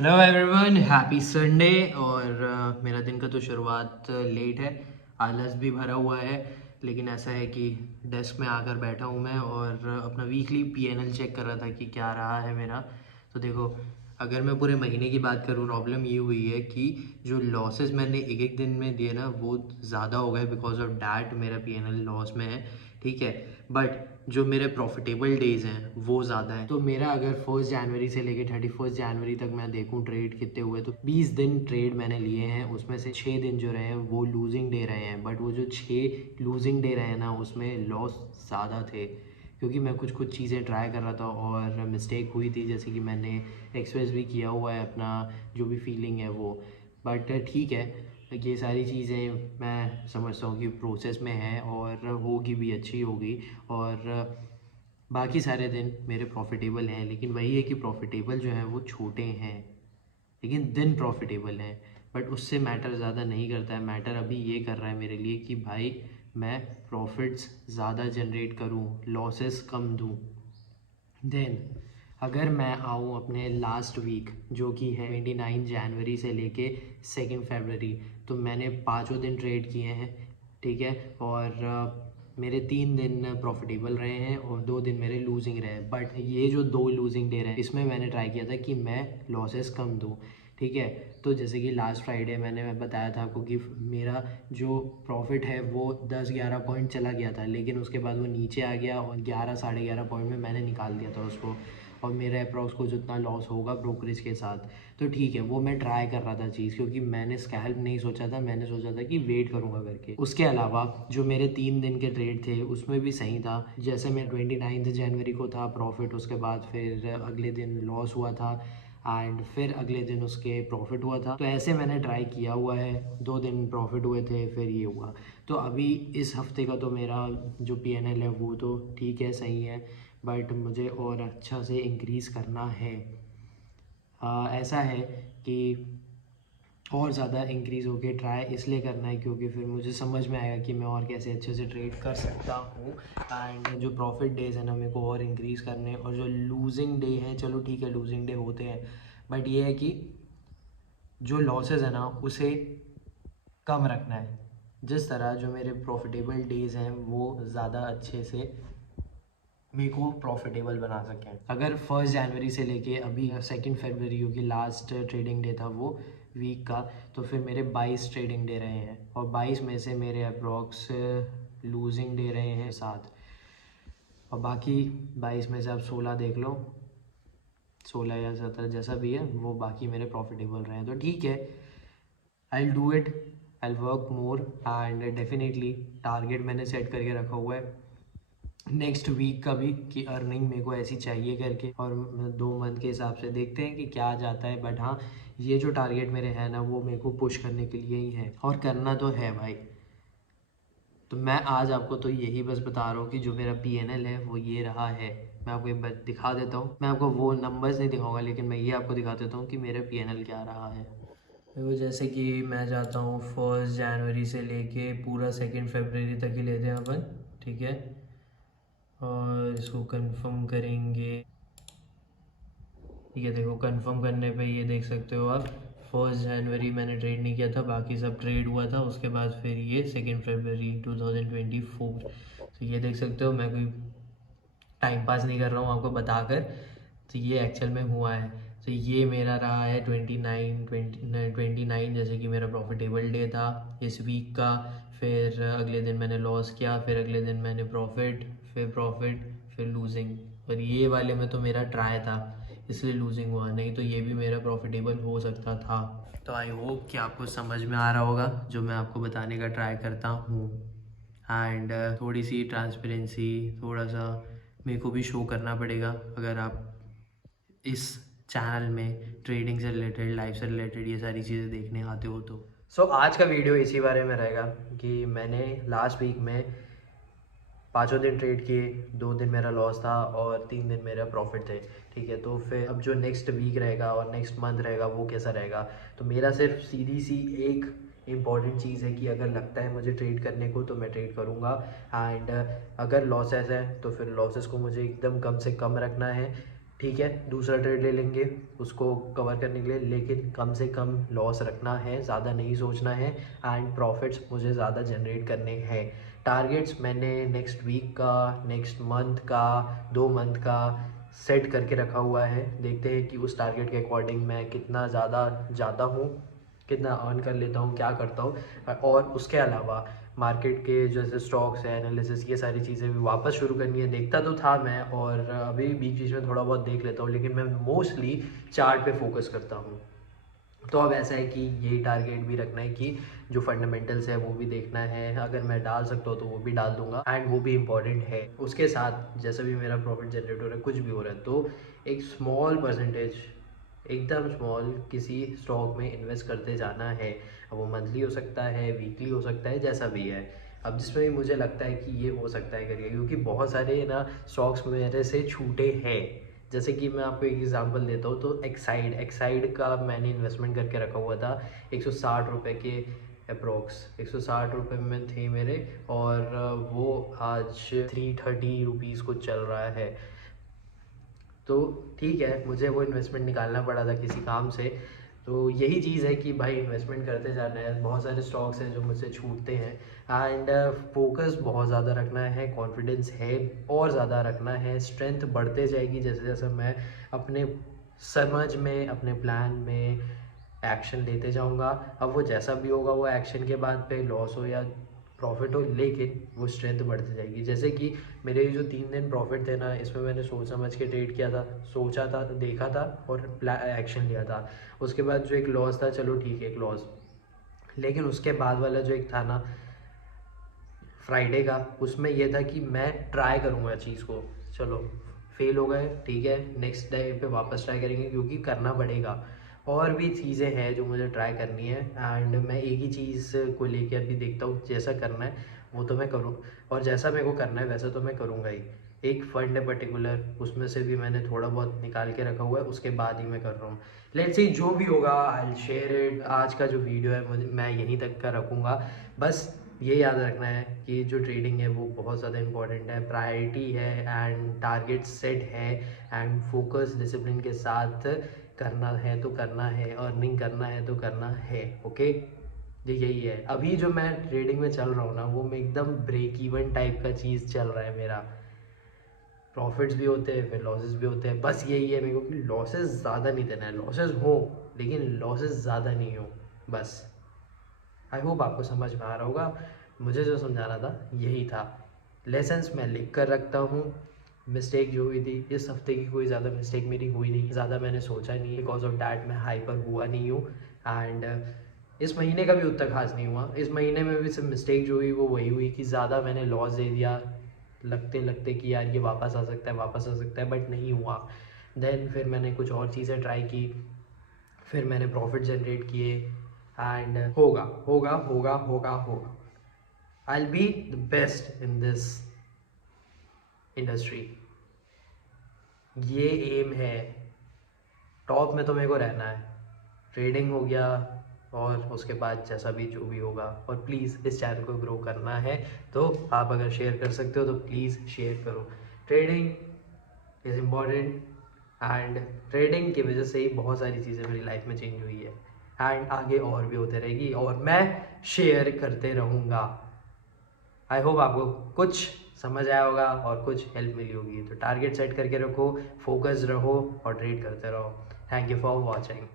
Hello everyone, happy Sunday. और मेरा दिन का तो शुरुआत लेट है, आलस भी भरा हुआ है। लेकिन ऐसा है कि डेस्क में आकर बैठा हूँ मैं और अपना वीकली पीएनएल चेक कर रहा था कि क्या रहा है मेरा। तो देखो, अगर मैं पूरे महीने की बात करूँ, प्रॉब्लम ये हुई है कि जो लॉसेस मैंने एक एक दिन में दिए ना, वो ज़्यादा हो गए। बिकॉज ऑफ डैट मेरा पीएनएल लॉस में है, ठीक है। बट जो मेरे प्रॉफिटेबल डेज हैं वो ज़्यादा हैं। तो मेरा अगर 1 जनवरी से लेके 31 जनवरी तक मैं देखूँ ट्रेड कितने हुए, तो 20 दिन ट्रेड मैंने लिए हैं। उसमें से 6 दिन जो रहे हैं वो लूजिंग डे रहे हैं। बट वो जो 6 लूजिंग डे रहे हैं ना, उसमें लॉस ज़्यादा थे, क्योंकि मैं कुछ कुछ चीज़ें ट्राई कर रहा था और मिस्टेक हुई थी। जैसे कि मैंने एक्सप्रेस भी किया हुआ है अपना जो भी फीलिंग है वो। बट ठीक है, ये सारी चीज़ें मैं समझता हूँ कि प्रोसेस में है और होगी भी, अच्छी होगी। और बाकी सारे दिन मेरे प्रॉफिटेबल हैं, लेकिन वही है कि प्रॉफिटेबल जो हैं वो छोटे हैं, लेकिन दिन प्रॉफिटेबल हैं। बट उससे मैटर ज़्यादा नहीं करता है। मैटर अभी ये कर रहा है मेरे लिए कि भाई मैं प्रॉफिट्स ज़्यादा जनरेट करूँ, लॉसेस कम दूँ। देन अगर मैं आऊँ अपने लास्ट वीक जो कि है 29 जनवरी से लेके 2 फरवरी, तो मैंने पाँचों दिन ट्रेड किए हैं, ठीक है। और मेरे 3 दिन प्रॉफिटेबल रहे हैं और 2 दिन मेरे लूजिंग रहे। बट ये जो 2 लूजिंग डे रहे, इसमें मैंने ट्राई किया था कि मैं लॉसेस कम दूँ, ठीक है। तो जैसे कि लास्ट फ्राइडे मैंने बताया था आपको कि मेरा जो प्रॉफिट है वो 10-11 पॉइंट चला गया था, लेकिन उसके बाद वो नीचे आ गया और 11-11.5 पॉइंट में मैंने निकाल दिया था उसको। और मेरा अप्रॉक्स को जितना लॉस होगा ब्रोकरेज के साथ, तो ठीक है, वो मैं ट्राई कर रहा था चीज़, क्योंकि मैंने स्कैल्प नहीं सोचा था। मैंने सोचा था कि वेट करूँगा करके। उसके अलावा जो मेरे 3 दिन के ट्रेड थे उसमें भी सही था। जैसे मैं 29 जनवरी को था प्रॉफिट, उसके बाद फिर अगले दिन लॉस हुआ था एंड फिर अगले दिन उसके प्रॉफिट हुआ था। तो ऐसे मैंने ट्राई किया हुआ है। 2 दिन प्रॉफिट हुए थे, फिर ये हुआ। तो अभी इस हफ्ते का तो मेरा जो पीएनएल है वो तो ठीक है, सही है। बट मुझे और अच्छा से इंक्रीज़ करना है। ऐसा है कि और ज़्यादा इंक्रीज़ होके ट्राई इसलिए करना है क्योंकि फिर मुझे समझ में आएगा कि मैं और कैसे अच्छे से ट्रेड कर सकता हूँ। एंड जो प्रॉफिट डेज है ना, मेरे को और इंक्रीज़ करने। और जो लूजिंग डे हैं, चलो ठीक है, लूजिंग डे होते हैं, बट ये है कि जो लॉसेस है ना उसे कम रखना है। जिस तरह जो मेरे प्रॉफिटेबल डेज हैं वो ज़्यादा अच्छे से मेरे को प्रॉफिटेबल बना सकें। अगर 1 जनवरी से लेके अभी 2 फरवरी, क्योंकि लास्ट ट्रेडिंग डे था वो वीक का, तो फिर मेरे 22 ट्रेडिंग डे रहे हैं और 22 में से मेरे अप्रॉक्स लूजिंग डे रहे हैं 7। और बाकी 22 में से आप 16 देख लो, 16 या 17 जैसा भी है, वो बाकी मेरे प्रॉफिटेबल रहे हैं। तो ठीक है, I will do it, I will work more and definitely target मैंने सेट करके रखा हुआ है नेक्स्ट वीक का भी, कि अर्निंग मेरे को ऐसी चाहिए करके। और 2 मंथ के हिसाब से देखते हैं कि क्या जाता है। बट हाँ, ये जो टारगेट मेरे हैं ना, वो मेरे को पुश करने के लिए ही है और करना तो है भाई। तो मैं आज आपको तो यही बस बता रहा हूँ कि जो मेरा पीएनएल है वो ये रहा है। मैं आपको एक बार दिखा देता हूँ। मैं आपको वो नंबर्स नहीं दिखाऊंगा, लेकिन मैं ये आपको दिखा देता हूँ कि मेरा पीएनएल क्या रहा है। तो जैसे कि मैं जाता हूँ 1 जनवरी से लेके पूरा 2 फरवरी तक ही लेते हैं अपन, ठीक है। और इसको कंफर्म करेंगे, ठीक है। देखो, कंफर्म करने पे ये देख सकते हो आप, 1 जनवरी मैंने ट्रेड नहीं किया था, बाकी सब ट्रेड हुआ था। उसके बाद फिर ये 2 फरवरी 2024, तो ये देख सकते हो। मैं कोई टाइम पास नहीं कर रहा हूँ आपको बताकर, तो ये एक्चुअल में हुआ है। तो ये मेरा रहा है 29 जैसे कि मेरा प्रॉफिटेबल डे था इस वीक का। फिर अगले दिन मैंने लॉस किया, फिर अगले दिन मैंने प्रॉफिट, फिर प्रॉफिट, फिर लूजिंग। और ये वाले में तो मेरा ट्राई था, इसलिए लूजिंग हुआ, नहीं तो ये भी मेरा प्रॉफिटेबल हो सकता था। तो आई होप कि आपको समझ में आ रहा होगा जो मैं आपको बताने का ट्राई करता हूँ। एंड थोड़ी सी ट्रांसपेरेंसी, थोड़ा सा मेरे को भी शो करना पड़ेगा अगर आप इस चैनल में ट्रेडिंग से रिलेटेड, लाइफ से रिलेटेड ये सारी चीज़ें देखने आते हो तो। आज का वीडियो इसी बारे में रहेगा कि मैंने लास्ट वीक में पाँचों दिन ट्रेड किए, 2 दिन मेरा लॉस था और 3 दिन मेरा प्रॉफिट थे, ठीक है। तो फिर अब जो नेक्स्ट वीक रहेगा और नेक्स्ट मंथ रहेगा वो कैसा रहेगा, तो मेरा सिर्फ सीधी सी एक इम्पॉर्टेंट चीज़ है कि अगर लगता है मुझे ट्रेड करने को तो मैं ट्रेड करूँगा। एंड अगर लॉसेस है तो फिर लॉसेस को मुझे एकदम कम से कम रखना है। ठीक है, दूसरा ट्रेड ले लेंगे उसको कवर करने के लिए, लेकिन कम से कम लॉस रखना है, ज़्यादा नहीं सोचना है एंड प्रॉफिट्स मुझे ज़्यादा जनरेट करने हैं। टारगेट्स मैंने नेक्स्ट वीक का, नेक्स्ट मंथ का, 2 मंथ का सेट करके रखा हुआ है। देखते हैं कि उस टारगेट के अकॉर्डिंग मैं कितना ज़्यादा जाता हूँ, कितना अर्न कर लेता हूँ, क्या करता हूँ। और उसके अलावा मार्केट के जैसे स्टॉक्स है, एनालिसिस, ये सारी चीज़ें भी वापस शुरू करनी है। देखता तो था मैं, और अभी बीच बीच में थोड़ा बहुत देख लेता हूँ, लेकिन मैं मोस्टली चार्ट पे फोकस करता हूँ। तो अब ऐसा है कि यही टारगेट भी रखना है कि जो फंडामेंटल्स है वो भी देखना है। अगर मैं डाल सकता हूँ तो वो भी डाल दूंगा एंड वो भी इम्पॉर्टेंट है। उसके साथ जैसे भी मेरा प्रॉफिट जनरेट हो रहा है, कुछ भी हो रहा है, तो एक स्मॉल परसेंटेज, एकदम स्मॉल, किसी स्टॉक में इन्वेस्ट करते जाना है। अब वो मंथली हो सकता है, वीकली हो सकता है, जैसा भी है। अब जिसमें भी मुझे लगता है कि ये हो सकता है करिए, क्योंकि बहुत सारे ना स्टॉक्स मेरे से छूटे हैं। जैसे कि मैं आपको एक एग्जांपल देता हूँ, तो एक्साइड का मैंने इन्वेस्टमेंट करके रखा हुआ था 160 रुपये के अप्रोक्स, 160 रुपये में थे मेरे, और वो आज 330 रुपीज़ को चल रहा है। तो ठीक है, मुझे वो इन्वेस्टमेंट निकालना पड़ा था किसी काम से। तो यही चीज़ है कि भाई इन्वेस्टमेंट करते जाना है। बहुत सारे स्टॉक्स हैं जो मुझसे छूटते हैं एंड फोकस बहुत ज़्यादा रखना है, कॉन्फिडेंस है और ज़्यादा रखना है। स्ट्रेंथ बढ़ते जाएगी जैसे जैसे मैं अपने समझ में, अपने प्लान में एक्शन लेते जाऊंगा। अब वो जैसा भी होगा, वो एक्शन के बाद पे लॉस हो या प्रॉफिट हो, लेकिन वो स्ट्रेंथ बढ़ती जाएगी। जैसे कि मेरे जो 3 दिन प्रॉफिट थे ना, इसमें मैंने सोच समझ के ट्रेड किया था, सोचा था, देखा था और एक्शन लिया था। उसके बाद जो एक लॉस था, चलो ठीक है एक लॉस, लेकिन उसके बाद वाला जो एक था ना फ्राइडे का, उसमें यह था कि मैं ट्राई करूँगा चीज़ को। चलो फेल हो गए, ठीक है, नेक्स्ट डे पे वापस ट्राई करेंगे, क्योंकि करना पड़ेगा। और भी चीज़ें हैं जो मुझे ट्राई करनी है एंड मैं एक ही चीज़ को लेके अभी देखता हूँ, जैसा करना है वो तो मैं करूँ, और जैसा मेरे को करना है वैसा तो मैं करूँगा ही। एक फंड है पर्टिकुलर, उसमें से भी मैंने थोड़ा बहुत निकाल के रखा हुआ है, उसके बाद ही मैं कर रहा हूँ। लेट्स सी जो भी होगा, आई विल शेयर इट। आज का जो वीडियो है मैं यहीं तक का रखूँगा। बस ये याद रखना है कि जो ट्रेडिंग है वो बहुत ज़्यादा इंपॉर्टेंट है, प्रायोरिटी है एंड टारगेट सेट है एंड फोकस डिसिप्लिन के साथ करना है तो करना है, अर्निंग करना है तो करना है। ओके, ये यही है। अभी जो मैं ट्रेडिंग में चल रहा हूँ ना, वो मैं एकदम ब्रेक इवन टाइप का चीज़ चल रहा है मेरा। प्रॉफिट्स भी होते हैं, फिर लॉसेस भी होते हैं। बस यही है मेरे को कि लॉसेस ज़्यादा नहीं देना है, लॉसेस हो लेकिन लॉसेस ज़्यादा नहीं हो, बस। आई होप आपको समझ में आ रहा होगा। मुझे जो समझाना था यही था। लेसन्स मैं लिख कर रखता हूँ। मिस्टेक जो हुई थी इस हफ्ते की, कोई ज़्यादा मिस्टेक मेरी हुई नहीं, ज़्यादा मैंने सोचा नहीं, बिकॉज ऑफ डैट मैं हाइपर हुआ नहीं हूँ। एंड इस महीने का भी उतना खास नहीं हुआ। इस महीने में भी सिर्फ मिस्टेक जो हुई वो वही हुई कि ज़्यादा मैंने लॉस दे दिया, लगते लगते कि यार ये वापस आ सकता है, वापस आ सकता है, बट नहीं हुआ। देन फिर मैंने कुछ और चीज़ें ट्राई की, फिर मैंने प्रॉफिट जनरेट किए एंड होगा होगा होगा होगा होगा। I will be the best in this industry, ये एम है। टॉप में तो मेरे को रहना है। ट्रेडिंग हो गया और उसके बाद जैसा भी जो भी होगा। और प्लीज़ इस चैनल को ग्रो करना है, तो आप अगर शेयर कर सकते हो तो प्लीज़ शेयर करो। Trading is important and trading की वजह से ही बहुत सारी चीज़ें मेरी लाइफ में चेंज हुई है एंड आगे और भी होते रहेगी, और मैं शेयर करते रहूँगा। आई होप आपको कुछ समझ आया होगा और कुछ हेल्प मिली होगी। तो टारगेट सेट करके रखो, फोकस रहो और ट्रेड करते रहो। Thank you for watching.